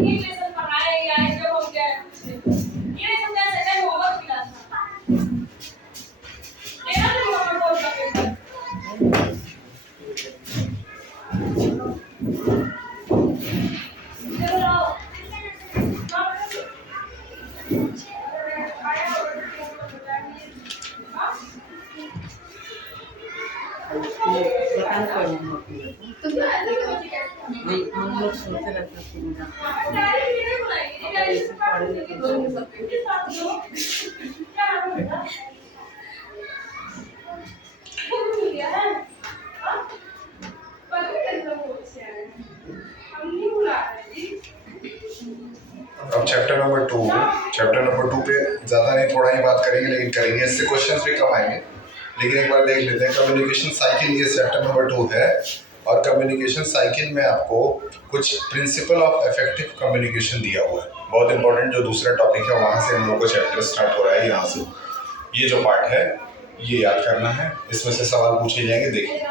एक लेसन पढ़ाया या जब हो गया है कुछ नहीं ये लेसन का सेकंड होमवर्क मिला था तेरा तो होमवर्क बोल का पेपर चलो आओ हम लोग सोचते रहते हैं अब चैप्टर नंबर 2 पे ज़्यादा नहीं थोड़ा ही बात करेंगे, लेकिन करेंगे, इससे क्वेश्चंस भी कम आएंगे। लेकिन एक बार देख लेते हैं कम्युनिकेशन साइकिल, ये चैप्टर नंबर 2 है। और कम्युनिकेशन साइकिल में आपको कुछ प्रिंसिपल ऑफ इफेक्टिव कम्युनिकेशन दिया हुआ है, बहुत इंपॉर्टेंट। जो दूसरा टॉपिक है वहाँ से हम लोग को चैप्टर स्टार्ट हो रहा है। यहाँ से ये जो पार्ट है ये याद करना है, इसमें से सवाल पूछे जाएंगे। देखिए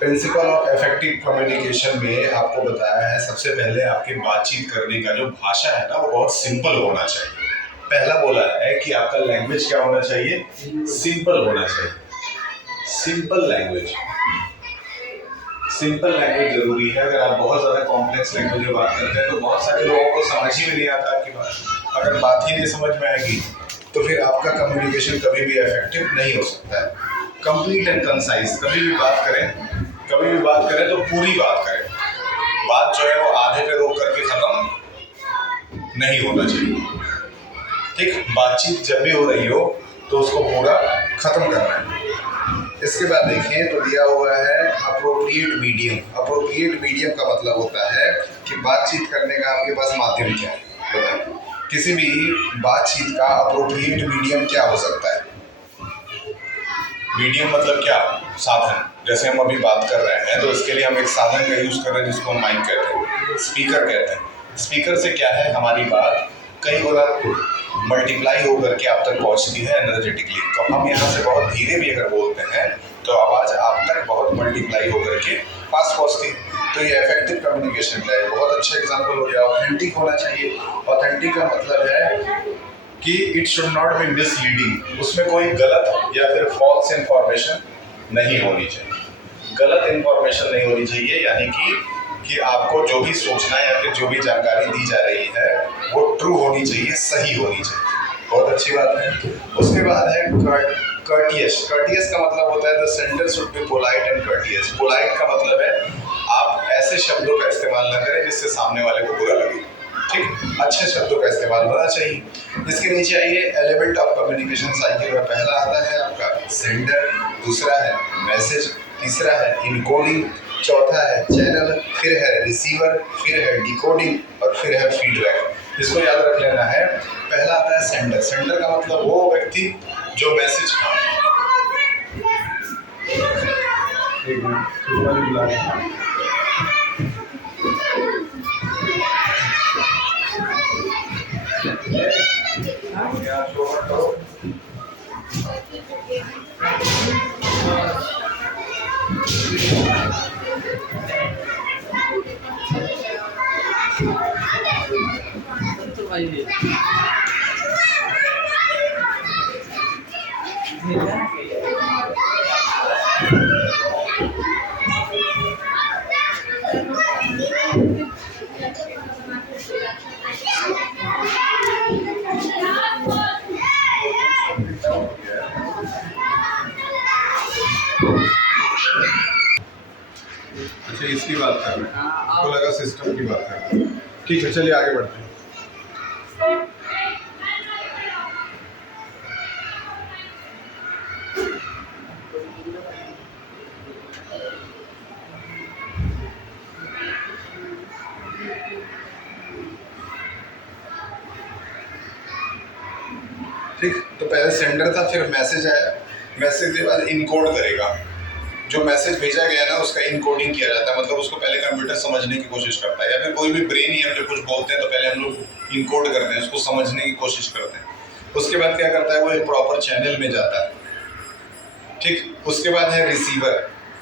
प्रिंसिपल ऑफ इफेक्टिव कम्युनिकेशन में आपको बताया है सबसे पहले आपके बातचीत करने का जो भाषा है ना वो बहुत सिंपल होना चाहिए। पहला बोला है कि आपका लैंग्वेज क्या होना चाहिए, सिंपल होना चाहिए। सिंपल लैंग्वेज जरूरी है। अगर आप बहुत ज़्यादा कॉम्प्लेक्स लैंग्वेज में बात करते हैं तो बहुत सारे लोगों को समझ ही नहीं आता आपकी बात। अगर बात ही नहीं समझ में आएगी तो फिर आपका कम्युनिकेशन कभी भी इफेक्टिव नहीं हो सकता है। कंप्लीट एंड कंसाइज, कभी भी बात करें तो पूरी बात करें। बात जो है वो आधे पे रोक करके खत्म नहीं होना चाहिए। ठीक, बातचीत जब भी हो रही हो तो उसको पूरा खत्म करना है। इसके बाद देखिए तो दिया हुआ है अप्रोप्रिएट मीडियम। अप्रोप्रिएट मीडियम का मतलब होता है कि बातचीत करने का आपके पास माध्यम क्या है। बताएं किसी भी बातचीत का अप्रोप्रिएट मीडियम क्या हो सकता है। मीडियम मतलब क्या, साधन। जैसे हम अभी बात कर रहे हैं तो इसके लिए हम एक साधन का यूज कर रहे हैं जिसको हम माइक कहते हैं, स्पीकर कहते हैं। स्पीकर से क्या है, हमारी बात कई गुना मल्टीप्लाई होकर के आप तक पहुंचती है एनर्जेटिकली। तो हम यहाँ से बहुत धीरे भी अगर बोलते हैं तो आवाज़ आप तक बहुत मल्टीप्लाई होकर के पास पहुंचती है। तो ये इफेक्टिव कम्युनिकेशन का है। बहुत अच्छा एग्जाम्पल हो गया। ऑथेंटिक होना चाहिए। ऑथेंटिक का मतलब है कि it should not be misleading, उसमें कोई गलत या फिर फॉल्स इंफॉर्मेशन नहीं होनी चाहिए। गलत इंफॉर्मेशन नहीं होनी चाहिए, यानी कि आपको जो भी सूचना या फिर जो भी जानकारी दी जा रही है वो ट्रू होनी चाहिए, सही होनी चाहिए। बहुत अच्छी बात है। उसके बाद है कर्टियस। कर्टियस का मतलब होता है the sender should be polite and courteous. Polite का मतलब है आप ऐसे शब्दों का इस्तेमाल ना करें जिससे सामने वाले को बुरा लगे। ठीक, अच्छे शब्दों का इस्तेमाल होना चाहिए। इसके नीचे आइए एलिमेंट ऑफ कम्युनिकेशन साइकिल में पहला आता है आपका सेंडर, दूसरा है मैसेज, तीसरा है इनकोडिंग, चौथा है चैनल, फिर है रिसीवर, फिर है डिकोडिंग और फिर है फीडबैक। इसको याद रख लेना है। पहला आता है सेंडर। सेंडर का मतलब वो व्यक्ति जो मैसेज अच्छा इसकी बात कर रहे हैं, आपको लगा सिस्टम की बात कर रहे हैं। ठीक है, चलिए आगे बढ़ते हैं। ठीक, तो पहले सेंडर था, फिर मैसेज आया। मैसेज के बाद इनकोड करेगा। जो मैसेज भेजा गया ना उसका इनकोडिंग किया जाता है, मतलब उसको पहले कंप्यूटर समझने की कोशिश करता है, या फिर कोई भी ब्रेन ही हम जब कुछ बोलते हैं तो पहले हम लोग इनकोड करते हैं, उसको समझने की कोशिश करते हैं। उसके बाद क्या करता है, वो एक प्रॉपर चैनल में जाता है। ठीक, उसके बाद है रिसीवर।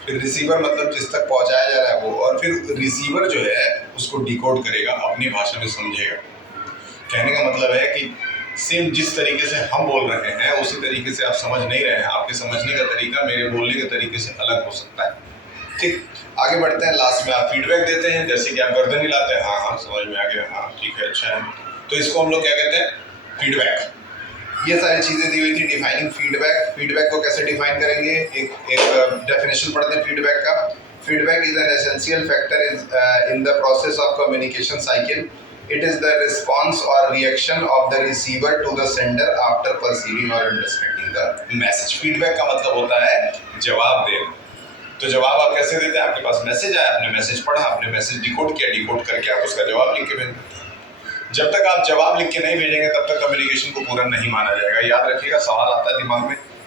फिर रिसीवर मतलब जिस तक पहुंचाया जा रहा है वो, और फिर रिसीवर जो है उसको डिकोड करेगा, अपनी भाषा में समझेगा। कहने का मतलब है कि सेम जिस तरीके से हम बोल रहे हैं उसी तरीके से आप समझ नहीं रहे हैं, आपके समझने का तरीका मेरे बोलने के तरीके से अलग हो सकता है। ठीक, आगे बढ़ते हैं। लास्ट में आप फीडबैक देते हैं, जैसे कि आप गर्दन हिलाते हैं, हाँ हाँ समझ में आ गया, हाँ ठीक है, अच्छा है, तो इसको हम लोग क्या कहते हैं, फीडबैक। ये सारी चीज़ें दी हुई थी डिफाइनिंग फीडबैक। फीडबैक को कैसे डिफाइन करेंगे, एक डेफिनेशन पढ़ते हैं फीडबैक का। Feedback is an essential factor in the process of communication cycle. It is the response or reaction of the receiver to the sender after perceiving or understanding the message. Feedback का मतलब होता है जवाब देना। तो जवाब आप कैसे देते हैं, आपके पास मैसेज आया, आपने मैसेज पढ़ा, आपने मैसेज डिकोड किया, डिकोड करके आप उसका जवाब लिख के भेजेंगे। जब तक आप जवाब लिख के नहीं भेजेंगे तब तक कम्युनिकेशन को पूरा नहीं माना जाएगा। याद रखिएगा, सवाल आता है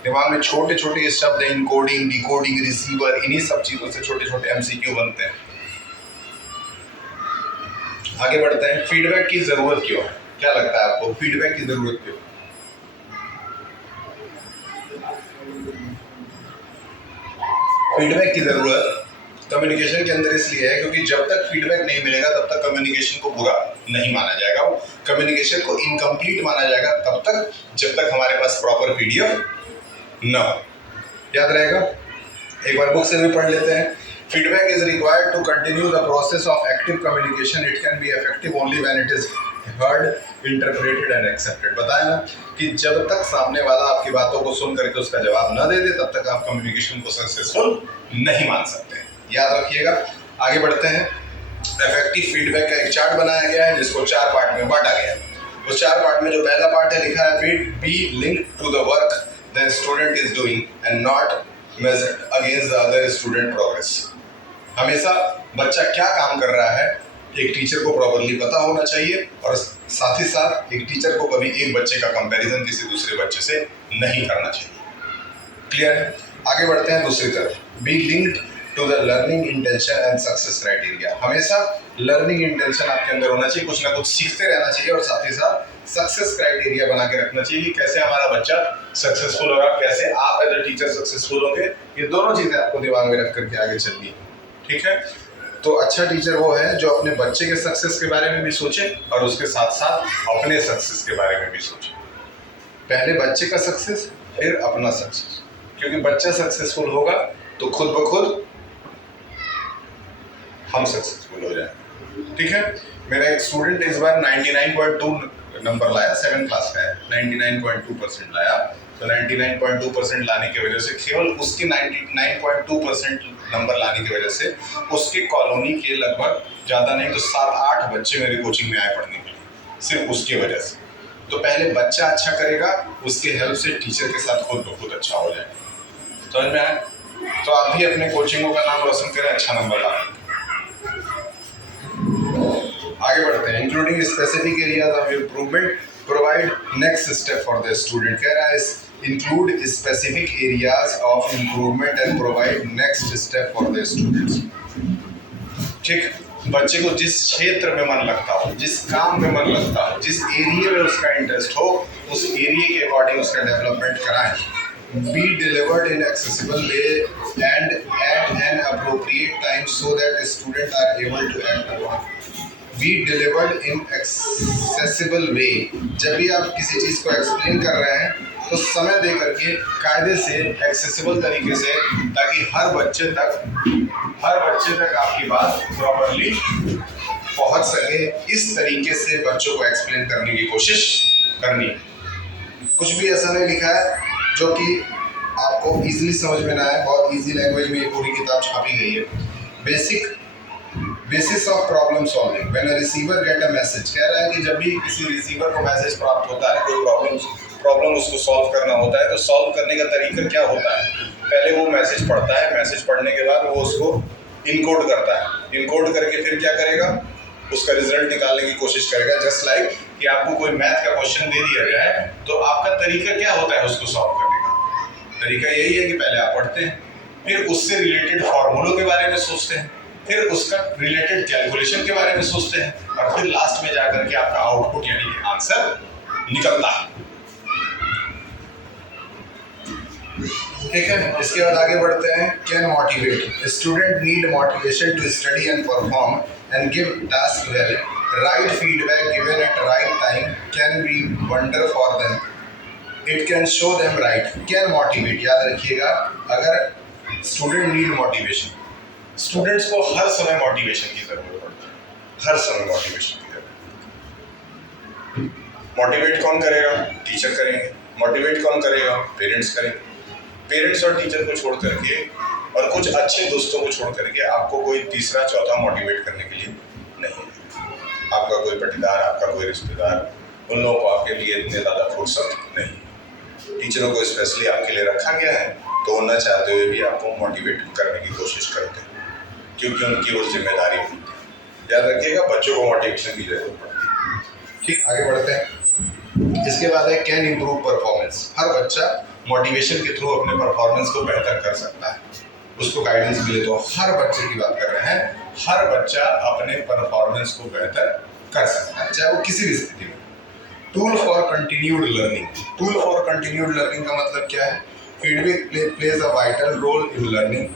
दिमाग में छोटे छोटे शब्द, इनकोडिंग, डिकोडिंग, रिसीवर, इन्हीं सब चीज़ों से छोटे छोटे MCQ बनते हैं। आगे बढ़ते हैं। फीडबैक की जरूरत क्यों है, क्या लगता है आपको, फीडबैक की जरूरत क्यों? फीडबैक की जरूरत कम्युनिकेशन के अंदर इसलिए है क्योंकि जब तक फीडबैक नहीं मिलेगा तब तक कम्युनिकेशन को पूरा नहीं माना जाएगा। कम्युनिकेशन को इनकम्प्लीट माना जाएगा तब तक जब तक हमारे पास प्रॉपर PDF न हो। याद रहेगा, एक बार बुक से भी पढ़ लेते हैं। Feedback is required to continue the process of active communication. It can be effective only when it is heard, interpreted and accepted. बताया ना कि जब तक सामने वाला आपकी बातों को सुन करके उसका जवाब न दे दे तब तक आप कम्युनिकेशन को सक्सेसफुल नहीं मान सकते। याद रखिएगा। आगे बढ़ते हैं। इफेक्टिव फीडबैक का एक चार्ट बनाया गया है जिसको 4 पार्ट में बांटा गया है। उस 4 पार्ट में जो पहला पार्ट है लिखा है be link to the work the student is doing and not measured against the other student progress. हमेशा बच्चा क्या काम कर रहा है एक टीचर को प्रॉपर्ली पता होना चाहिए और साथ ही साथ एक टीचर को कभी एक बच्चे का कंपैरिजन किसी दूसरे बच्चे से नहीं करना चाहिए। क्लियर है? आगे बढ़ते हैं दूसरी तरफ। Be linked to the learning intention and success criteria. हमेशा लर्निंग इंटेंशन आपके अंदर होना चाहिए, कुछ ना कुछ सीखते रहना चाहिए और साथ ही साथ सक्सेस क्राइटेरिया बना के रखना चाहिए कि कैसे हमारा बच्चा सक्सेसफुल होगा, कैसे आप एज अ टीचर सक्सेसफुल होंगे। ये दोनों चीज़ें आपको दिमाग में रख करके आगे चलनी है। ठीक है, तो अच्छा टीचर वो है जो अपने बच्चे के सक्सेस के बारे में भी सोचे और उसके साथ साथ अपने सक्सेस के बारे में भी सोचे। पहले बच्चे का सक्सेस फिर अपना सक्सेस, क्योंकि बच्चा सक्सेसफुल होगा तो खुद ब खुद हम सक्सेसफुल हो जाए। ठीक है, मेरा एक स्टूडेंट इस बार 99.2 नंबर लाया, 7th क्लास का है, 99.2% लाया। तो 99.2% लाने की वजह से, केवल उसके 99.2% नंबर लाने की वजह से उसके कॉलोनी के लगभग ज़्यादा नहीं तो 7-8 बच्चे मेरी कोचिंग में आए पढ़ने के लिए, सिर्फ उसकी वजह से। तो पहले बच्चा अच्छा करेगा, उसके हेल्प से टीचर के साथ खुद ब खुद अच्छा हो जाएगा। समझ में आया? तो आप भी अपने कोचिंगों का नाम रोशन करें, अच्छा नंबर लाएं। आगे बढ़ते हैं। Including specific areas of improvement, provide next step for the student. कह रहा है include specific areas of improvement and provide next step for the students. ठीक, बच्चे को जिस क्षेत्र में मन लगता हो, जिस काम में मन लगता हो, जिस एरिया में उसका इंटरेस्ट हो, उस एरिया के अकॉर्डिंग उसका डेवलपमेंट कराएं। Be delivered in accessible way and at an appropriate time so that students are able to act upon. Be delivered in accessible way. जब भी आप किसी चीज़ को एक्सप्लेन कर रहे हैं तो समय दे करके कायदे से एक्सेसिबल तरीके से, ताकि हर बच्चे तक आपकी बात प्रॉपरली पहुंच सके। इस तरीके से बच्चों को एक्सप्लेन करने की कोशिश करनी। कुछ भी ऐसा नहीं लिखा है जो कि आपको इजीली समझ में ना आए। बहुत इजी लैंग्वेज में ये पूरी किताब छापी गई है। Basis of problem solving. When a receiver get a message, कह रहा है कि जब भी किसी रिसीवर को मैसेज प्राप्त होता है, कोई प्रॉब्लम उसको सॉल्व करना होता है, तो सॉल्व करने का तरीका क्या होता है? पहले वो मैसेज पढ़ता है, मैसेज पढ़ने के बाद वो उसको इनकोड करता है, इनकोड करके फिर क्या करेगा, उसका रिजल्ट निकालने की कोशिश करेगा। जस्ट लाइक कि आपको कोई मैथ का क्वेश्चन दे दिया गया है, तो आपका तरीका क्या होता है उसको सॉल्व करने का? तरीका यही है कि पहले आप पढ़ते हैं, फिर उससे रिलेटेड फॉर्मूलों के बारे में सोचते हैं, फिर उसका रिलेटेड कैलकुलेशन के बारे में सोचते हैं, और फिर लास्ट में जाकर के आपका आउटपुट यानी कि आंसर निकलता है। ठीक है, इसके बाद आगे बढ़ते हैं। Can motivate. Student need motivation to study and perform and give task well. Right feedback given at right time can be wonder for them. It can show them right. Can motivate. याद रखिएगा, अगर student need motivation, students को हर समय motivation की जरूरत पड़ती है, हर समय मोटिवेशन की जरूरत। मोटिवेट कौन करेगा? टीचर करेंगे। मोटिवेट कौन करेगा? पेरेंट्स करेंगे। पेरेंट्स और टीचर को छोड़ करके और कुछ अच्छे दोस्तों को छोड़ करके आपको कोई तीसरा चौथा मोटिवेट करने के लिए नहीं है। आपका कोई पटीदार, आपका कोई रिश्तेदार, उन लोगों को आपके लिए इतने ज़्यादा फुर्सत नहीं। टीचरों को स्पेशली आपके लिए रखा गया है, तो ना चाहते हुए भी आपको मोटिवेट करने की कोशिश करते हैं, क्योंकि उनकी वो जिम्मेदारी होती है। याद रखिएगा, बच्चों को मोटिवेशन की जरूरत पड़ती है। ठीक, आगे बढ़ते हैं। इसके बाद है कैन इम्प्रूव परफॉर्मेंस। हर बच्चा मोटिवेशन के थ्रू अपने परफॉर्मेंस को बेहतर कर सकता है, उसको गाइडेंस मिले तो। हर बच्चे की बात कर रहे हैं, हर बच्चा अपने परफॉर्मेंस को बेहतर कर सकता है, चाहे वो किसी भी स्थिति में। Tool for continued learning. Tool for continued learning का मतलब क्या है? Feedback plays a vital role in learning.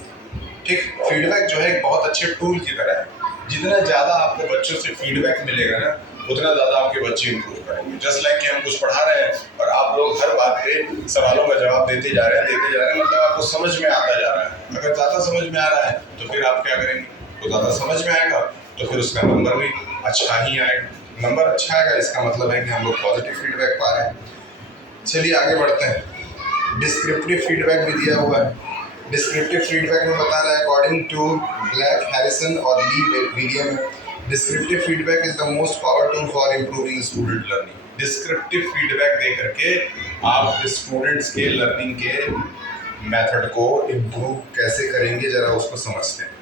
ठीक, फीडबैक जो है एक बहुत अच्छे टूल की तरह है। जितना ज़्यादा आपको बच्चों से फीडबैक मिलेगा ना, उतना ज़्यादा आपके बच्चे इंप्रूव करेंगे। जस्ट लाइक कि हम कुछ पढ़ा रहे हैं और आप लोग हर बात पे सवालों का जवाब देते जा रहे हैं, मतलब आपको समझ में आता जा रहा है। अगर ज़्यादा समझ में आ रहा है तो फिर आप क्या करेंगे? तो ज़्यादा समझ में आएगा तो फिर उसका नंबर भी अच्छा ही आएगा। नंबर अच्छा आएगा, इसका मतलब है कि हम लोग पॉजिटिव फीडबैक पा रहे हैं। चलिए आगे बढ़ते हैं। डिस्क्रिप्टिव फीडबैक भी दिया हुआ है। डिस्क्रिप्टिव फीडबैक में बता रहा है अकॉर्डिंग टू ब्लैक, हैरिसन और Lee William, descriptive feedback is the most power tool for improving student learning. Descriptive feedback दे करके आप स्टूडेंट्स के लर्निंग के मेथड को इम्प्रूव कैसे करेंगे, जरा उसको समझते हैं।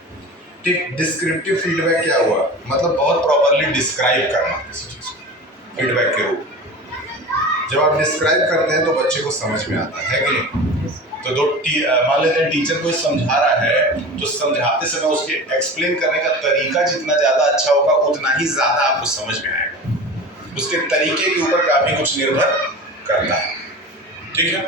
ठीक, डिस्क्रिप्टिव फीडबैक क्या हुआ? मतलब बहुत प्रॉपरली डिस्क्राइब करना किसी चीज़ को फीडबैक के रूप। जब आप डिस्क्राइब करते हैं तो बच्चे को समझ में आता है कि नहीं? तो मान लेते हैं टीचर कोई समझा रहा है, तो समझाते समय उसके एक्सप्लेन करने का तरीका जितना ज़्यादा अच्छा होगा, उतना ही ज़्यादा आपको समझ में आएगा। उसके तरीके के ऊपर काफ़ी कुछ निर्भर करता है। ठीक है,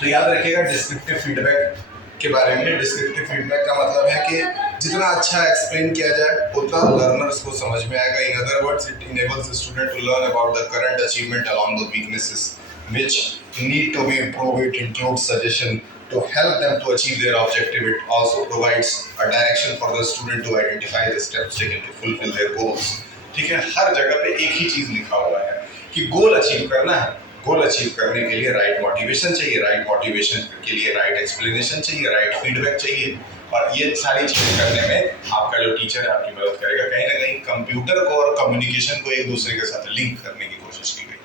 तो याद रखिएगा डिस्क्रिप्टिव फीडबैक के बारे में। डिस्क्रिप्टिव फीडबैक का मतलब है कि जितना अच्छा एक्सप्लेन किया जाए उतना लर्नर्स को समझ में आएगा। In other words, it enables the student to learn about the current achievement along the weaknesses which need to be improved. It includes suggestion to help them to achieve their objective. It also provides a direction for the student to identify the steps taken to fulfill their goals. ठीक है, हर जगह पे एक ही चीज़ लिखा हुआ है कि goal achieve करना है। गोल अचीव करने के लिए राइट मोटिवेशन चाहिए, राइट मोटिवेशन के लिए राइट एक्सप्लेनेशन चाहिए, राइट फीडबैक चाहिए, और ये सारी चीज़ें करने में आपका जो टीचर है आपकी मदद करेगा। कहीं ना कहीं कंप्यूटर को और कम्युनिकेशन को एक दूसरे के साथ लिंक करने की कोशिश की गई।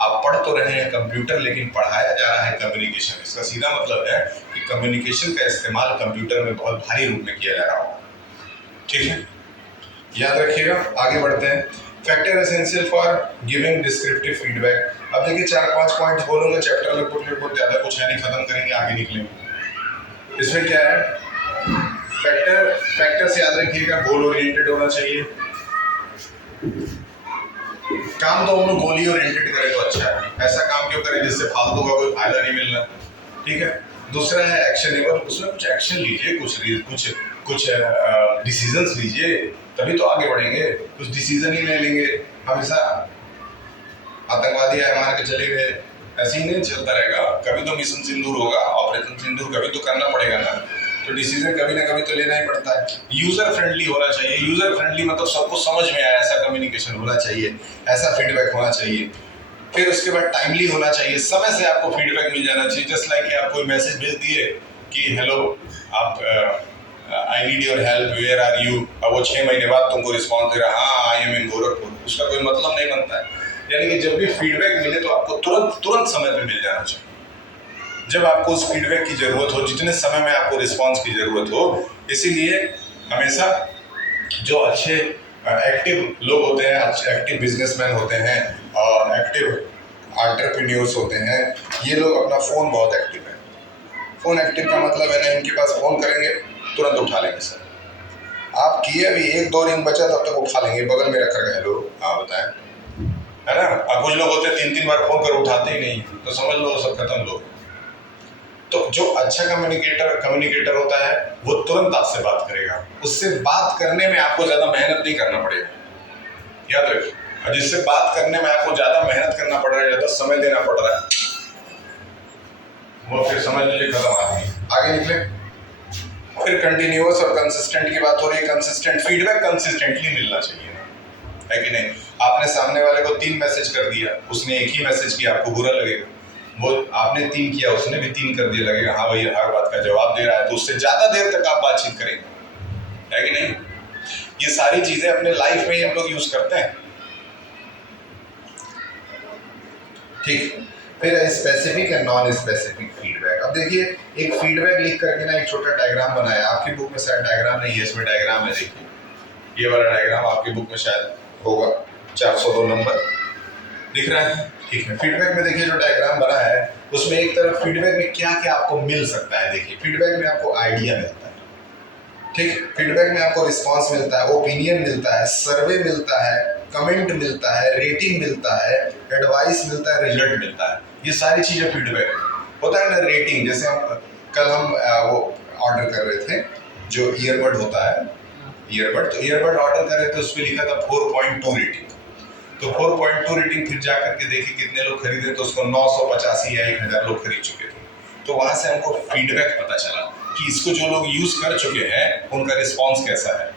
आप पढ़ तो रहे हैं कंप्यूटर, लेकिन पढ़ाया जा रहा है कम्युनिकेशन। इसका सीधा मतलब है कि कम्युनिकेशन का इस्तेमाल कंप्यूटर में बहुत भारी रूप में किया जा रहा होगा। ठीक है, याद रखिएगा। आगे बढ़ते हैं। Factor essential for giving descriptive feedback. अब देखिए 4-5 पॉइंट्स बोलूंगा, चैप्टर में कुछ ज़्यादा कुछ है नहीं, खत्म करेंगे, आगे निकलेंगे। इसमें क्या है? फैक्टर से याद रखिएगा, गोल ओरिएंटेड होना चाहिए। काम तो हम लोग गोली ओरिएंटेड करें तो अच्छा है। ऐसा काम क्यों करें जिससे फालतू का कोई फायदा नहीं मिलना। ठीक है, दूसरा है एक्शनेबल। उसमें कुछ एक्शन लीजिए, कुछ डिसीजंस लीजिए, तभी तो आगे बढ़ेंगे। कुछ डिसीजन ही नहीं लेंगे, हमेशा आतंकवादी आए मार के चले गए, ऐसे ही नहीं चलता रहेगा। कभी तो मिशन सिंदूर होगा, ऑपरेशन सिंदूर कभी तो करना पड़ेगा ना। तो डिसीजन कभी ना कभी तो लेना ही पड़ता है। यूजर फ्रेंडली होना चाहिए। यूजर फ्रेंडली मतलब सबको समझ में आए ऐसा कम्युनिकेशन होना चाहिए, ऐसा फीडबैक होना चाहिए। फिर उसके बाद टाइमली होना चाहिए, समय से आपको फीडबैक मिल जाना चाहिए। जस्ट लाइक कि आप कोई मैसेज भेज दिए कि हेलो आप I need your help, where are you, अब वो 6 महीने बाद तुमको रिस्पॉन्स दे रहा है, हाँ आई एम इन गोरखपुर, उसका कोई मतलब नहीं बनता है। यानी कि जब भी फीडबैक मिले तो आपको तुरंत समय पे मिल जाना चाहिए। जब आपको उस फीडबैक की ज़रूरत हो, जितने समय में आपको रिस्पॉन्स की ज़रूरत हो। इसीलिए हमेशा जो अच्छे एक्टिव लोग होते हैं, एक्टिव बिजनेसमैन होते हैं और एक्टिव एंटरप्रेन्योर्स होते हैं, ये लोग अपना फ़ोन बहुत एक्टिव है। फ़ोन एक्टिव का मतलब है ना, इनके पास फ़ोन करेंगे तुरंत उठा लेंगे। सर आप किए अभी 1-2 रिंग बचा तब तक उठा लेंगे, बगल में रख कर हेलो हाँ बताएं, है ना। अब कुछ लोग होते हैं 3-3 बार फ़ोन कर उठाते ही नहीं, तो समझ लो सब खत्म लोग। तो जो अच्छा कम्युनिकेटर होता है वो तुरंत आपसे बात करेगा, उससे बात करने में आपको ज्यादा मेहनत नहीं करना पड़ेगा, याद रखिए। और जिससे बात करने में आपको ज्यादा मेहनत करना पड़ रहा है, ज्यादा समय देना पड़ रहा है, वो फिर समझ लीजिए खत्म आगे निकले। फिर कंटिन्यूअस और कंसिस्टेंट की बात हो रही है। कंसिस्टेंट फीडबैक कंसिस्टेंटली मिलना चाहिए, है कि नहीं। आपने सामने वाले को 3 मैसेज कर दिया, उसने एक ही मैसेज किया, आपको बुरा लगेगा। वो आपने 3 किया, उसने भी 3 कर दिया, लगेगा हाँ भाई हर बात का जवाब दे रहा है, तो उससे ज्यादा देर तक आप बातचीत करेंगे, है कि नहीं। ये सारी चीजें अपने लाइफ में ही हम लोग यूज करते हैं, ठीक। फिर specific and non specific feedback. अब देखिए एक फीडबैक लिख करके ना एक छोटा डायग्राम बनाया, आपकी बुक में शायद डायग्राम नहीं है, इसमें डायग्राम है, देखिए ये वाला डायग्राम आपकी बुक में शायद होगा, 402 नंबर दिख रहा है, ठीक है। फीडबैक में देखिए जो डायग्राम बना है उसमें एक तरफ फीडबैक में क्या क्या आपको मिल सकता है। देखिए फीडबैक में आपको आइडिया मिलता है, ठीक। फीडबैक में आपको रिस्पांस मिलता है, ओपिनियन मिलता है, सर्वे मिलता है, कमेंट मिलता है, रेटिंग मिलता है, एडवाइस मिलता है, रिजल्ट मिलता है। ये सारी चीजें फीडबैक होता है ना। रेटिंग जैसे कल हम वो ऑर्डर कर रहे थे जो ईयरबड होता है, ईयरबड, तो ईयरबड ऑर्डर कर रहे थे, उस पर लिखा था 4.2 रेटिंग। तो 4.2 रेटिंग फिर जा करके देखिए कितने लोग खरीदे, तो उसको 985 या 1000 लोग खरीद चुके थे। तो वहां से हमको फीडबैक पता चला कि इसको जो लोग यूज कर चुके हैं उनका रिस्पॉन्स कैसा है।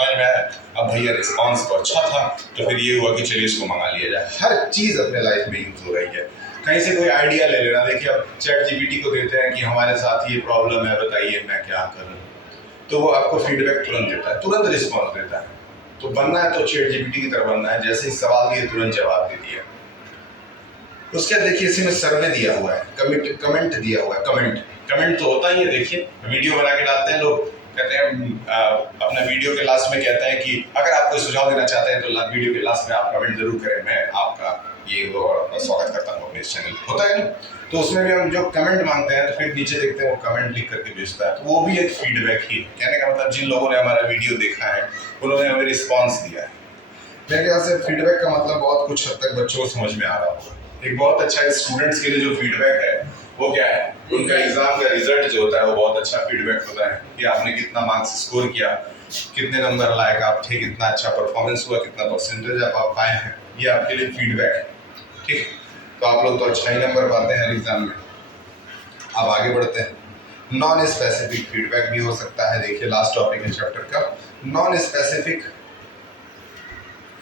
अब भैया रिस्पॉन्स तो अच्छा था, तो फिर ये हुआ कि चलिए इसको मंगा लिया जाए। हर चीज अपने लाइफ में यूज हो रही है। कहीं से कोई आइडिया ले लेना, देखिए अब चैट जीपीटी को देते हैं कि हमारे साथ ये प्रॉब्लम है, बताइए मैं क्या करूं, तो वो आपको फीडबैक तुरंत देता है, तुरंत रिस्पॉन्स देता है। तो बनना है तो चैट जीपीटी की तरह बनना है, जैसे ही सवाल दिए तुरंत जवाब दे दिया। उसके बाद देखिए इसी में सर्वे दिया हुआ है, कमेंट दिया हुआ है। कमेंट तो होता ही है, देखिए वीडियो बना के डालते हैं लोग, कहते हैं अपने वीडियो के लास्ट में कहते हैं कि अगर आप कोई सुझाव देना चाहते हैं तो वीडियो के लास्ट में आप कमेंट जरूर करें, मैं आपका ये वो स्वागत करता हूँ अपने इस चैनल, होता है ना। तो उसमें भी हम जो कमेंट मांगते हैं तो फिर नीचे देखते हैं वो कमेंट लिख करके भेजता है, तो वो भी एक फीडबैक ही है। कहने का मतलब जिन लोगों ने हमारा वीडियो देखा है उन्होंने हमें रिस्पॉन्स दिया है। मेरे ख्याल से फीडबैक का मतलब बहुत कुछ हद तक बच्चों को समझ में आ रहा होगा। एक बहुत अच्छा स्टूडेंट्स के लिए जो फीडबैक है वो क्या है, उनका एग्जाम का रिजल्ट जो होता है वो बहुत अच्छा फीडबैक होता है कि आपने कितना मार्क्स स्कोर किया, कितने नंबर लायक आप थे, कितना अच्छा परफॉर्मेंस हुआ, कितना परसेंटेज आप पाए हैं, ये आपके लिए फीडबैक है, ठीक। तो आप लोग तो अच्छा ही नंबर पाते हैं एग्जाम में। अब आगे बढ़ते हैं। नॉन स्पेसिफिक फीडबैक भी हो सकता है, देखिए लास्ट टॉपिक है चैप्टर का। नॉन स्पेसिफिक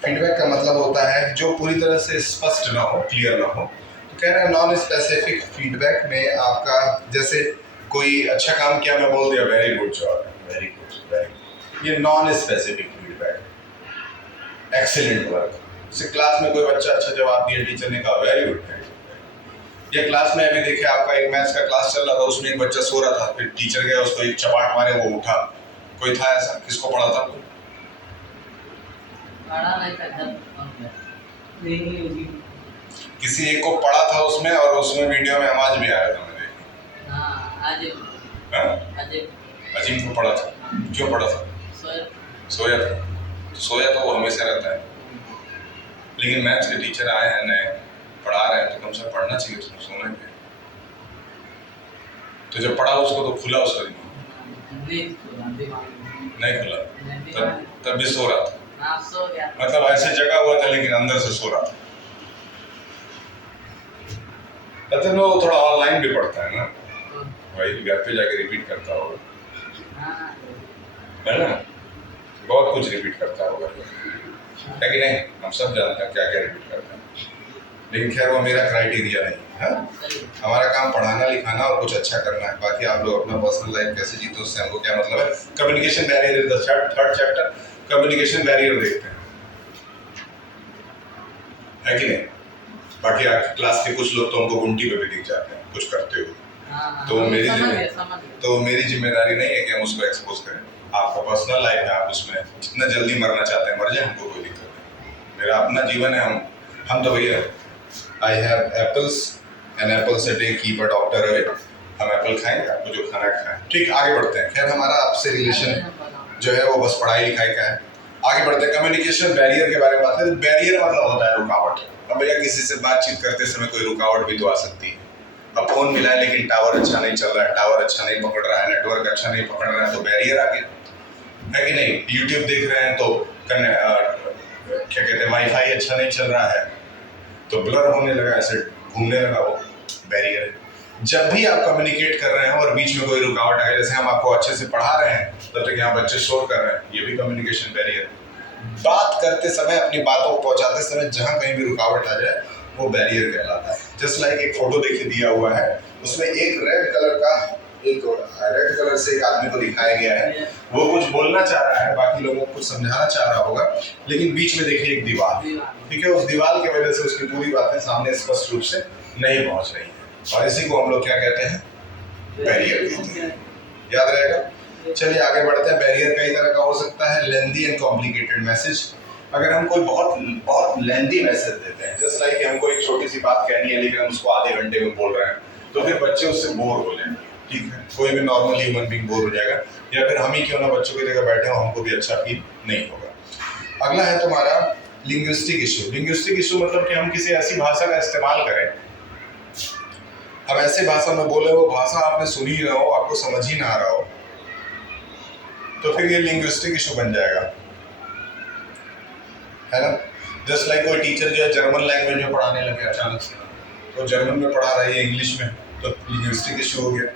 फीडबैक का मतलब होता है जो पूरी तरह से स्पष्ट ना हो, क्लियर ना हो। तो कह रहे हैं नॉन स्पेसिफिक फीडबैक में आपका जैसे कोई अच्छा काम किया, मैं बोल दिया very good job, very good, very good, ये non specific feedback. Excellent work, जैसे क्लास में कोई बच्चा अच्छा जवाब दिया, टीचर ने कहा वेरी गुड, या क्लास में अभी देखिए आपका एक मैथ्स का क्लास चल रहा था, उसमें एक बच्चा सो रहा था, फिर टीचर गया उसको एक चपाट मारे, वो उठा। कोई था ऐसा, किसको पढ़ा था? किसी एक को पढ़ा था उसमें, और उसमें वीडियो में आवाज भी आया था, मैंने अजीम को पढ़ा था। क्यों पढ़ा था? सोया था। सोया तो वो हमेशा रहता है, लेकिन मैथ्स के टीचर आए हैं नए, पढ़ा रहे हैं, तो कम से कम पढ़ना चाहिए, उसको सोना है। तो जब पढ़ा उसको तो खुला उसका दिमाग नहीं खुला, तब भी सो रहा था। सो गया, मतलब ऐसे जगा हुआ था लेकिन अंदर से सो रहा था। मतलब वो थोड़ा ऑनलाइन भी पढ़ता है ना, वही घर पे जाके रिपीट करता होगा, है ना, बहुत कुछ रिपीट करता होगा, है कि नहीं? हम सब जानते हैं क्या क्या रिपीट करते हैं, लेकिन खैर वो मेरा क्राइटेरिया नहीं है। हमारा काम पढ़ाना लिखाना और कुछ अच्छा करना है, बाकी आप लोग अपना पर्सनल लाइफ कैसे जीते उससे हमको क्या मतलब है। Communication barrier is the third chapter, communication barrier देखते हैं, है कि नहीं। बाकी आपकी क्लास के कुछ लोग तो हमको गुंटी पे भी दिख जाते हैं कुछ करते हुए, तो मेरी जिम्मेदारी नहीं है कि हम उसको एक्सपोज करें। आपका पर्सनल लाइफ है, आप उसमें जितना जल्दी मरना चाहते हैं मर जाए, हमको कोई दिक्कत नहीं। मेरा अपना जीवन है, हम तो भैया I have apples and apple से take keep a doctor away, हम एप्पल खाएंगे, आपको जो खाना खाएं, ठीक। आगे बढ़ते हैं। खैर हमारा आपसे रिलेशन जो है वो बस पढ़ाई लिखाई का है। आगे बढ़ते हैं, कम्युनिकेशन बैरियर के बारे में बात करें। बैरियर मतलब होता है रुकावट। अब भैया किसी से बातचीत करते समय कोई रुकावट भी तो आ सकती है, अब फोन मिला है लेकिन टावर अच्छा नहीं चल रहा है, टावर अच्छा नहीं पकड़ रहा है, नेटवर्क अच्छा नहीं पकड़ रहा है, तो बैरियर आ गया, है कि नहीं। यूट्यूब देख रहे हैं तो क्या कहते हैं, वाईफाई अच्छा नहीं चल रहा है तो ब्लर होने लगा, ऐसे घूमने लगा, वो बैरियर है। जब भी आप कम्युनिकेट कर रहे हैं और बीच में कोई रुकावट आ गई, जैसे हम आपको अच्छे से पढ़ा रहे हैं तब तक यहाँ बच्चे शोर कर रहे हैं, ये भी कम्युनिकेशन बैरियर है। बात करते समय, अपनी बातों को पहुंचाते समय जहाँ कहीं भी रुकावट आ जाए वो बैरियर कहलाता है। जस्ट लाइक एक फोटो देखिए दिया हुआ है, उसमें एक रेड कलर से एक आदमी को दिखाया गया है, वो कुछ बोलना चाह रहा है, बाकी लोगों को कुछ समझाना चाह रहा होगा, लेकिन बीच में देखिए एक दीवार, ठीक है, उस दीवार की वजह से उसकी पूरी बातें सामने स्पष्ट रूप से नहीं पहुंच रही है, और इसी को हम लोग क्या कहते हैं, बैरियर कहते हैं। याद रहेगा। चलिए आगे बढ़ते हैं। बैरियर कई तरह का हो सकता है, लेंथी एंड कॉम्प्लिकेटेड मैसेज। अगर हम कोई बहुत लेंथी मैसेज देते हैं, जस्ट लाइक हमको एक छोटी सी बात कहनी है लेकिन हम उसको आधे घंटे में बोल रहे हैं, तो फिर बच्चे उससे बोर हो जाएंगे, ठीक है, कोई भी नॉर्मल ह्यूमन बीइंग बोर हो जाएगा, या फिर हम ही क्यों ना बच्चों की जगह बैठे हो, हमको भी अच्छा फील नहीं होगा। अगला है तुम्हारा लिंग्विस्टिक इशू। लिंग्विस्टिक इशू मतलब कि हम किसी ऐसी भाषा का इस्तेमाल करें, हम ऐसे भाषा में बोले, वो भाषा आपने सुनी ही ना हो, आपको समझ ही ना आ रहा हो, तो फिर ये लिंग्विस्टिक इशू बन जाएगा, है ना। जस्ट लाइक कोई टीचर जो है जर्मन लैंग्वेज में पढ़ाने लगे अचानक से, तो जर्मन में पढ़ा रही है इंग्लिश में, तो लिंग्विस्टिक इशू हो गया।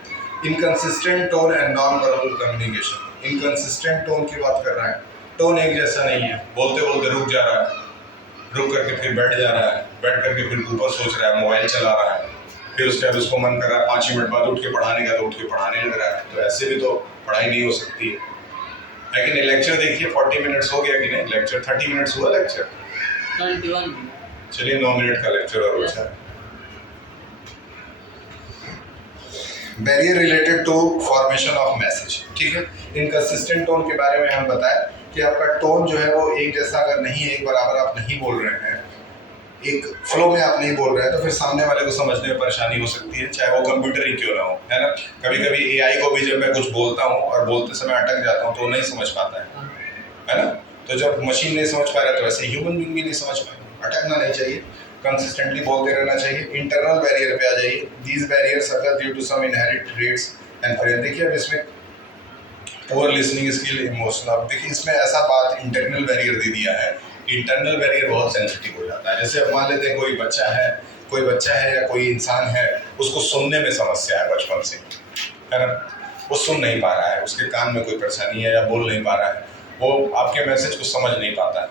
Inconsistent tone and non verbal communication. Inconsistent tone की बात कर रहा है, टोन एक जैसा नहीं है, बोलते बोलते रुक जा रहा है, रुक करके फिर बैठ जा रहा है, बैठ करके फिर ऊपर सोच रहा है, मोबाइल चला रहा है, फिर उसके बाद उसको मन कर रहा है 5 मिनट बाद उठ के पढ़ाने का, तो उठ के पढ़ाने लग रहा है, तो ऐसे भी तो पढ़ाई नहीं हो सकती है कि नहीं। लेक्चर देखिए 40 मिनट्स हो गया कि नहीं, लेक्चर 30 मिनट्स हुआ लेक्चर, 21। चलिए 9 मिनट का लेक्चर और बचा है। Barrier related to formation of message, ठीक है। इनकंसिस्टेंट टोन के बारे में हम बताएं कि आपका टोन जो है वो एक जैसा अगर नहीं है, एक बराबर आप नहीं बोल रहे हैं, एक फ्लो में आप नहीं बोल रहे हैं, तो फिर सामने वाले को समझने में परेशानी हो सकती है, चाहे वो कंप्यूटर ही क्यों ना हो, है ना। कभी कभी एआई को भी जब मैं कुछ बोलता हूँ और बोलते समय अटक जाता हूँ तो नहीं समझ पाता है ना। तो जब मशीन नहीं समझ पा रहा है तो वैसे ह्यूमन बीइंग भी नहीं समझ पाएगा। अटकना नहीं चाहिए, कंसिस्टेंटली बोलते रहना चाहिए। इंटरनल बैरियर पे आ जाइए। These barriers occur due to some inherit traits and friend. देखिए अब इसमें पुअर लिसनिंग स्किल, इमोशनल, अब देखिए इसमें ऐसा बात इंटरनल बैरियर दे दिया है, इंटरनल बैरियर बहुत सेंसिटिव हो जाता है। जैसे अब मान लेते हैं कोई बच्चा है या कोई इंसान है, उसको सुनने में समस्या है बचपन से, है ना, वो सुन नहीं पा रहा है, उसके कान में कोई परेशानी है या बोल नहीं पा रहा है, वो आपके मैसेज को समझ नहीं पाता है,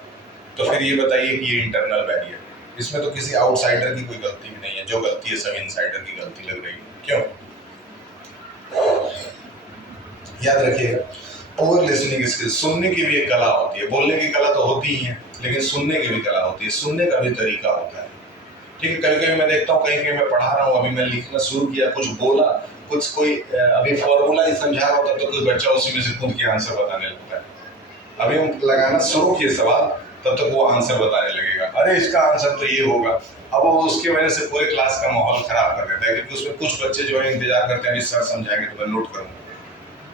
तो फिर ये बताइए कि ये इंटरनल बैरियर, इसमें तो किसी आउटसाइडर की कोई गलती भी नहीं है, जो गलती है सब इनसाइडर की गलती लग रही है। क्यों? याद रखिएगा, पुअर लिसनिंग स्किल, सुनने की भी एक कला होती है, बोलने की कला तो होती ही है लेकिन सुनने की भी कला होती है, सुनने का भी तरीका होता है, ठीक है। कभी कभी मैं देखता हूँ, कहीं मैं पढ़ा रहा हूँ, अभी मैं लिखना शुरू किया, कुछ बोला, कुछ कोई अभी फॉर्मूला ही समझा रहा होता तो कोई बच्चा उसी में से खुद के आंसर बताने लगता है। अभी हम लगाना शुरू किए सवाल, तब तक वो आंसर बताने लगेगा, अरे इसका आंसर तो ये होगा। अब वो उसकी वजह से पूरे क्लास का माहौल खराब कर देता है, क्योंकि उसमें कुछ बच्चे जो है इंतजार करते हैं सर समझाएंगे तो मैं नोट करूँगा,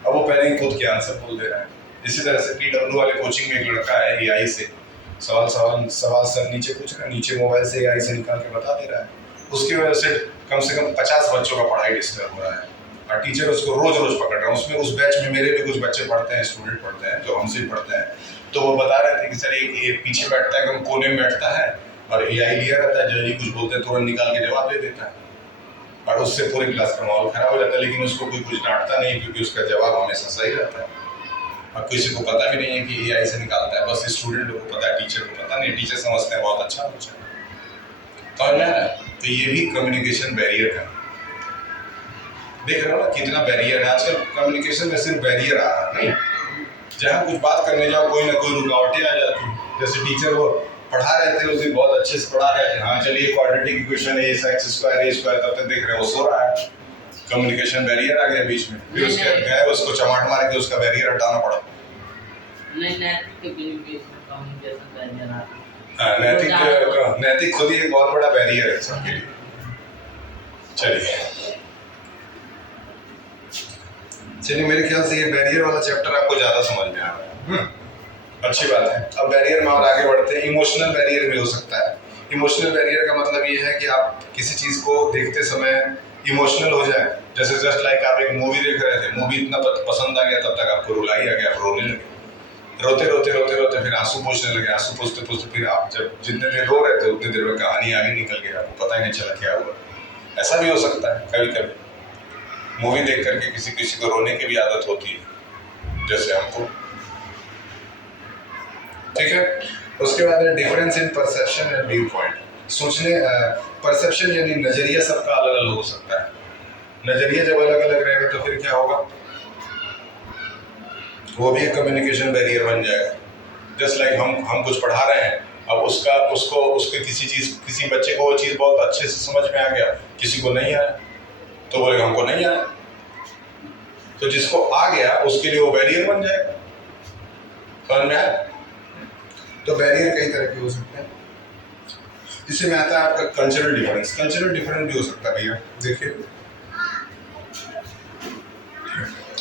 अब वो पहले ही खुद के आंसर बोल दे रहा है। इसी तरह से PW वाले कोचिंग में एक लड़का है, AI से सवाल सर नीचे पूछ रहा है, नीचे मोबाइल से AI से निकाल के बता दे रहा है। उसकी वजह से कम 50 बच्चों का पढ़ाई डिस्टर्ब हो रहा है और टीचर उसको रोज पकड़ रहा है। उसमें उस बैच में मेरे भी कुछ बच्चे पढ़ते हैं, स्टूडेंट पढ़ते हैं जो हमसे पढ़ते हैं, तो वो बता रहे थे कि सर एक पीछे बैठता है, एकदम कोने में बैठता है और AI लिया रहता है, जो कुछ बोलते हैं तुरंत निकाल के जवाब दे देता है और उससे पूरी क्लास का माहौल खराब हो जाता है। लेकिन उसको कोई कुछ डांटता नहीं क्योंकि उसका जवाब हमेशा सही रहता है और किसी को पता भी नहीं है कि AI से निकालता है, बस स्टूडेंट को पता है, टीचर को पता नहीं, टीचर समझते हैं बहुत अच्छा कुछ है। तो ये भी कम्युनिकेशन बैरियर है। देख रहे हो ना कितना बैरियर है आजकल कम्युनिकेशन में, सिर्फ बैरियर आ रहा है, नहीं जहाँ कुछ बात करने जाओ कोई ना कोई रुकावटें आ जाती है। जैसे टीचर वो पढ़ा रहे थे उस दिन, बहुत अच्छे से पढ़ा रहे थे, हाँ चलिए क्वाड्रेटिक इक्वेशन है, x² तब तक देख रहे हैं वो सो रहा है, कम्युनिकेशन बैरियर आ गया बीच में, फिर उसके गए उसको चमाट मार के उसका बैरियर हटाना पड़ा। नैतिक खुद ही एक बहुत बड़ा बैरियर है सबके लिए। चलिए मेरे ख्याल से ये बैरियर वाला चैप्टर आपको ज्यादा समझ में आ रहा है, अच्छी बात है। अब बैरियर में और आगे बढ़ते हैं। इमोशनल बैरियर भी हो सकता है। इमोशनल बैरियर का मतलब ये है कि आप किसी चीज़ को देखते समय इमोशनल हो जाए। जैसे जस्ट लाइक आप एक मूवी देख रहे थे, मूवी इतना पसंद आ गया, तब तक आपको रुलाई आ गया, आप रोने लगे, रोते रोते रोते रोते फिर आंसू पोंछने लगे, आंसू पोंछते पोंछते फिर आप जब जितने देर रो रहे थे उतनी देर में कहानी आगे निकल गया, आपको पता ही नहीं चला क्या हुआ। ऐसा भी हो सकता है कभी कभी, मूवी देख करके किसी किसी को रोने की भी आदत होती है, जैसे हमको। ठीक है, उसके बाद है difference in perception and view point. सोचने परसेप्शन यानी नजरिया सबका अलग अलग हो सकता है। नजरिया जब अलग अलग रहेगा तो फिर क्या होगा, वो भी एक कम्युनिकेशन बैरियर बन जाएगा। जस्ट लाइक हम कुछ पढ़ा रहे हैं, अब उसके किसी बच्चे को वो चीज़ बहुत अच्छे से समझ में आ गया, किसी को नहीं आया तो बोलेगा हमको नहीं आया, तो जिसको आ गया उसके लिए वो बैरियर बन जाएगा। समझ में आया? तो बैरियर कई तरह के हो सकते हैं। इसी में आता है आपका कल्चरल डिफरेंस। कल्चरल डिफरेंस भी हो सकता है भैया, देखिए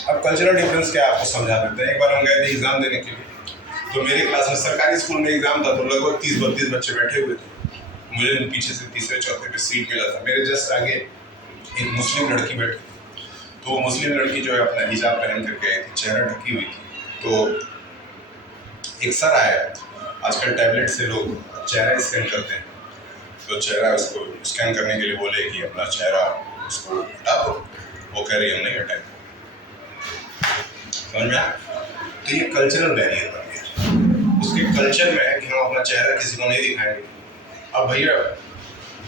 अब कल्चरल डिफरेंस क्या आपको समझा देते हैं। एक बार हम गए थे एग्जाम देने के लिए, तो मेरी क्लास में सरकारी स्कूल में एग्जाम था, तो लगभग 30-32 बच्चे बैठे हुए थे। मुझे पीछे से तीसरे चौथे पे सीट मिला था। मेरे जस्ट आगे एक मुस्लिम लड़की बैठी, तो वो मुस्लिम लड़की जो है अपना हिजाब पहन करके आई थी, चेहरा ढकी हुई थी। तो एक सर आया, आजकल टैबलेट से लोग चेहरा स्कैन करते हैं, तो चेहरा उसको स्कैन करने के लिए बोले कि अपना चेहरा उसको हटा दो, वो कह रही हम नहीं हटाएंगे। समझ में आया? तो ये कल्चरल बैरियर बन गया। उसके कल्चर में है कि हम अपना चेहरा किसी को नहीं दिखाएंगे। अब भैया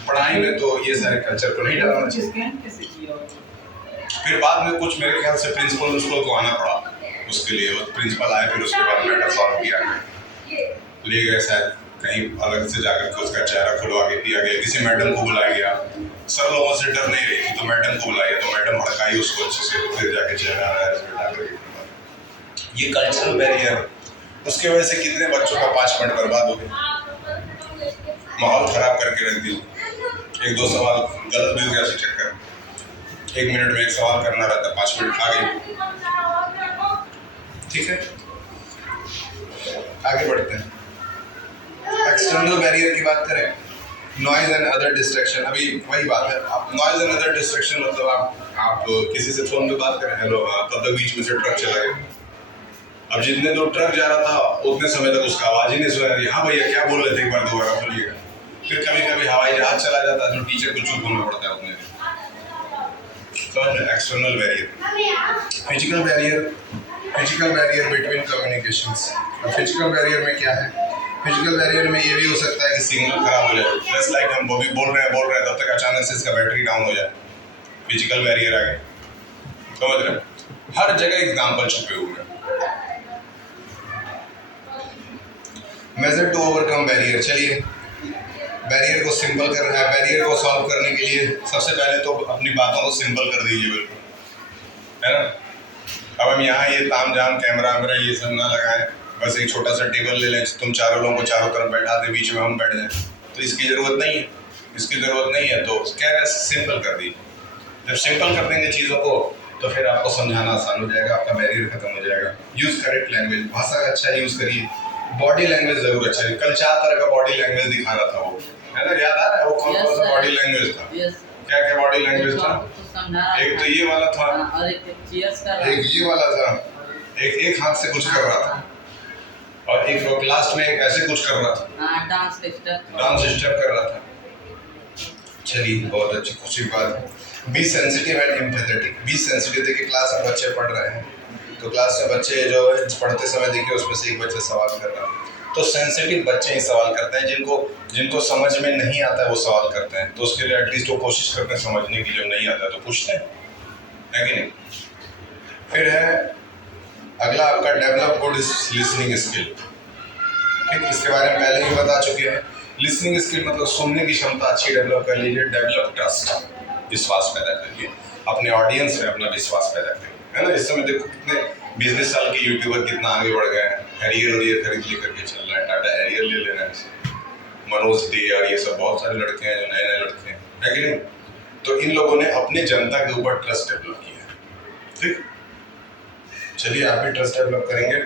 पढ़ाई में तो ये सारे कल्चर को नहीं डालना चाहिए। फिर बाद में कुछ मेरे ख्याल से प्रिंसिपल को आना पड़ा उसके लिए, वो प्रिंसिपल आए, फिर उसके बाद मैटर सॉल्व किया, ले गए शायद कहीं अलग से जाकर के उसका चेहरा खुलवा के दिया गया, किसी मैडम को बुलाया गया। सब लोगों से डर नहीं रही थी तो मैडम को बुलाया, तो मैडम भड़काई उसको अच्छे से, फिर जाके चेहरा आया। ये कल्चरल बैरियर, उसकी वजह से कितने बच्चों का 5 मिनट बर्बाद हो गया, माहौल खराब करके रख दिया। 1-2 सवाल गलत भी हो गया उसी चक्कर, 1 मिनट में 1 सवाल करना रहता, 5 मिनट खा गए। ठीक है, आगे बढ़ते हैं। एक्सटर्नल बैरियर की बात करें, नॉइज एंड अदर डिस्ट्रैक्शन। अभी वही बात है, आप नॉइज एंड अदर डिस्ट्रैक्शन मतलब आप किसी से फोन पे बात करें, हेलो हाँ, तब तक बीच में से ट्रक चला गया। अब जितने दूर ट्रक जा रहा था उतने समय तक उसका आवाज़ ही नहीं सुना रही। हाँ भैया क्या बोल रहे थे, एक बार दोबारा बोलिएगा। फिर कभी कभी हवाई जहाज चला जाता है, जो टीचर को चुप होना पड़ता है उतने देर। External barrier. Physical barrier between communications. Physical barrier में क्या है, फिजिकल बैरियर में ये भी हो सकता है कि सिग्नल खराब हो जाए। जस्ट लाइक हम वो भी बोल रहे हैं तब तक अचानक से इसका बैटरी डाउन हो जाए, फिजिकल बैरियर आ गया। समझ रहे हैं? हर जगह एग्जाम्पल छुपे हुए हैं। Measure to overcome barrier. चलिए बैरियर को सिंपल करना है। बैरियर को सॉल्व करने के लिए सबसे पहले तो अपनी बातों को सिंपल कर दीजिए, बिल्कुल, है ना। अब हम यहाँ ये ताम झाम कैमरा वैमरा ये सब ना लगाएं, बस एक छोटा सा टेबल ले लें, तुम चारों लोगों को चारों तरफ बैठा दे, बीच में हम बैठ जाएं, तो इसकी ज़रूरत नहीं है। इसकी ज़रूरत नहीं है तो कह रहे सिंपल कर दीजिए। जब सिंपल कर देंगे चीज़ों को तो फिर आपको समझाना आसान हो जाएगा, आपका बैरियर खत्म हो जाएगा। यूज़ करेक्ट लैंग्वेज, भाषा का अच्छा यूज़ करिए। बॉडी लैंग्वेज जरूर अच्छा है। कल 4 तरह का बॉडी लैंग्वेज दिखा रहा था वो, है ना, याद आ रहा है? वो कौन कौन सा बॉडी लैंग्वेज था? क्या क्या बॉडी लैंग्वेज था? एक तो ये वाला था, एक ये वाला था, एक हाथ से कुछ कर रहा था, और एक लास्ट में एक ऐसे कुछ कर रहा था, डांस स्टेप कर रहा था। चलिए बहुत अच्छी खुशी बात है। Be sensitive and empathetic. Be sensitive, देखिए क्लास में बच्चे पढ़ रहे हैं, तो क्लास में बच्चे जो पढ़ते समय देखिए उसमें से एक बच्चा सवाल कर रहा है, तो सेंसिटिव बच्चे ही सवाल करते हैं। जिनको समझ में नहीं आता है वो सवाल करते हैं, तो उसके लिए एटलीस्ट वो कोशिश करते हैं समझने की। जब नहीं आता है तो पूछते हैं, है कि नहीं। फिर है अगला आपका डेवलप गुड लिसनिंग स्किल। ठीक, इसके बारे में पहले ही बता चुके हैं। लिसनिंग स्किल मतलब सुनने की क्षमता अच्छी डेवलप कर लीजिए। डेवलप ट्रस्ट, विश्वास पैदा करिए अपने ऑडियंस में, अपना विश्वास पैदा करिए, है ना। इस समय देखो कितने 20 साल के यूट्यूबर कितना आगे बढ़ गए हैं। हैरियर खरीद लेकर के चल रहा है, टाटा हैरियर ले लेना है, मनोज डे और ये सब बहुत सारे लड़के हैं जो नए नए लड़के हैं, है कि नहीं। तो इन लोगों ने अपने जनता के ऊपर ट्रस्ट डेवलप किया है। ठीक, चलिए आप भी ट्रस्ट डेवलप करेंगे।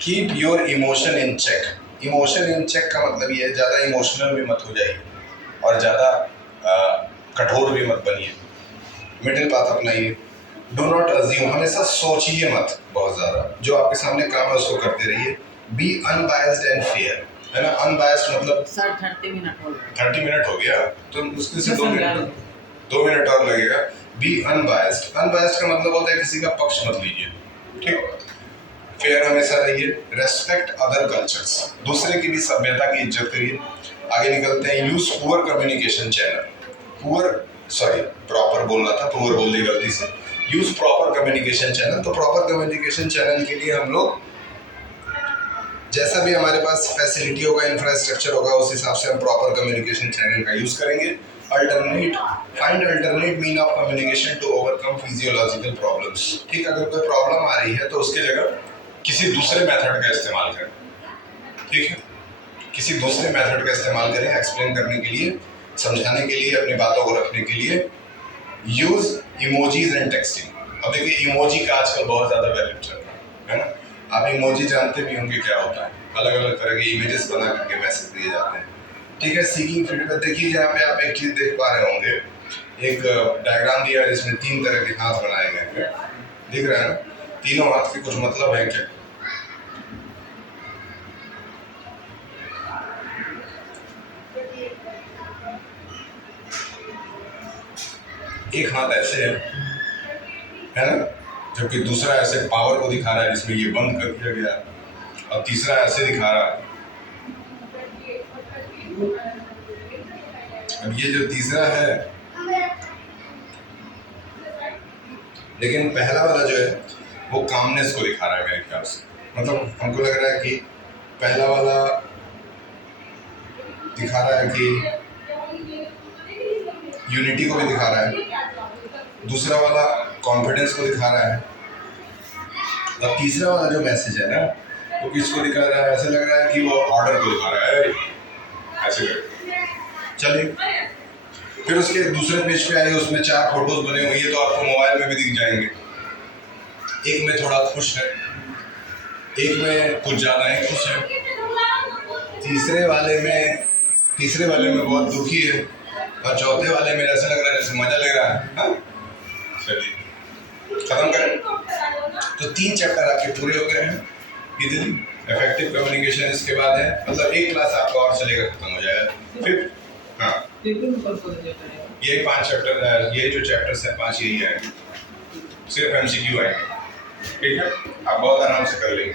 Keep your emotion in check. Emotion in check का मतलब ये है, ज़्यादा इमोशनल भी मत हो जाइए और ज़्यादा कठोर भी मत बनिए, मिडिल पाथ अपनाइए। डो नॉट अज्यूम, हमेशा सोचिए मत बहुत ज़्यादा, जो आपके सामने काम है उसको करते रहिए। बी अनबायस्ड एंड फेयर, है ना। अनबायस्ड मतलब सर 30 मिनट हो गए। 30 मिनट हो गया तो मुश्किल से 2 मिनट 2 मिनट और लगेगा। बी अनबायस्ड, अनबायस्ड का मतलब होता है किसी का पक्ष मत लीजिए, ठीक। फेयर हमेशा रहिए। रेस्पेक्ट अदर कल्चर्स, दूसरे की भी सभ्यता की इज्जत करिए। आगे निकलते हैं। Use poor communication channel, proper बोलना था, पुअर बोल दी गलती से। यूज प्रॉपर कम्युनिकेशन चैनल, तो प्रॉपर कम्युनिकेशन चैनल के लिए हम लोग जैसा भी हमारे पास फैसिलिटी होगा, इंफ्रास्ट्रक्चर होगा, उस हिसाब से हम प्रॉपर कम्युनिकेशन चैनल का यूज करेंगे। Find alternate mean of communication to overcome physiological problems, ठीक। अगर कोई प्रॉब्लम आ रही है तो उसकी जगह किसी दूसरे मेथड का इस्तेमाल करें, ठीक है। किसी दूसरे मेथड का इस्तेमाल करें एक्सप्लेन करने के लिए, समझाने के लिए, अपनी बातों को रखने के लिए। Use emojis and texting. अब देखिए इमोजी का आजकल बहुत ज़्यादा वैल्यू चल रहा है ना। आप इमोजी जानते भी होंगे क्या होता है, अलग अलग तरह के इमेजेस बना करके मैसेज दिए जाते हैं, ठीक है। सीकिंग फीडबैक, देखिए यहाँ पे आप एक चीज़ देख पा रहे होंगे, एक डायग्राम दिया है जिसमें 3 तरह के हाथ बनाए गए हैं, दिख रहा है ना। तीनों हाथ के कुछ मतलब है क्या? एक हाथ ऐसे है ना, जबकि दूसरा ऐसे पावर को दिखा रहा है जिसमें ये बंद कर दिया गया, और तीसरा ऐसे दिखा रहा है। अब ये जो तीसरा है, लेकिन पहला वाला जो है वो कामनेस को दिखा रहा है मेरे ख्याल से। मतलब हमको लग रहा है कि पहला वाला दिखा रहा है कि यूनिटी को भी दिखा रहा है, दूसरा वाला कॉन्फिडेंस को दिखा रहा है, और तीसरा वाला जो मैसेज है ना वो किसको दिखा रहा है? ऐसे लग रहा है कि वो ऑर्डर को दिखा रहा है, ऐसे कर। चलिए फिर उसके दूसरे पेज पे आइए, उसमें 4 फोटोज बने हुए, ये तो आपको मोबाइल में भी दिख जाएंगे। एक में थोड़ा खुश है, एक में कुछ ज़्यादा ही खुश है, तीसरे वाले में बहुत दुखी है, और चौथे वाले में ऐसा लग रहा है जैसे मजा लग रहा है। हाँ चलिए खत्म करें। तो 3 चैप्टर आपके पूरे हो गए हैं। कितनी इफेक्टिव कम्युनिकेशन इसके बाद है, मतलब एक क्लास आपका और चलेगा, खत्म हो जाएगा। फिर हाँ ये 5 चैप्टर है, ये जो चैप्टर्स है 5 यही है, सिर्फ MCQ आएंगे, ठीक है। आप बहुत आराम से कर लेंगे।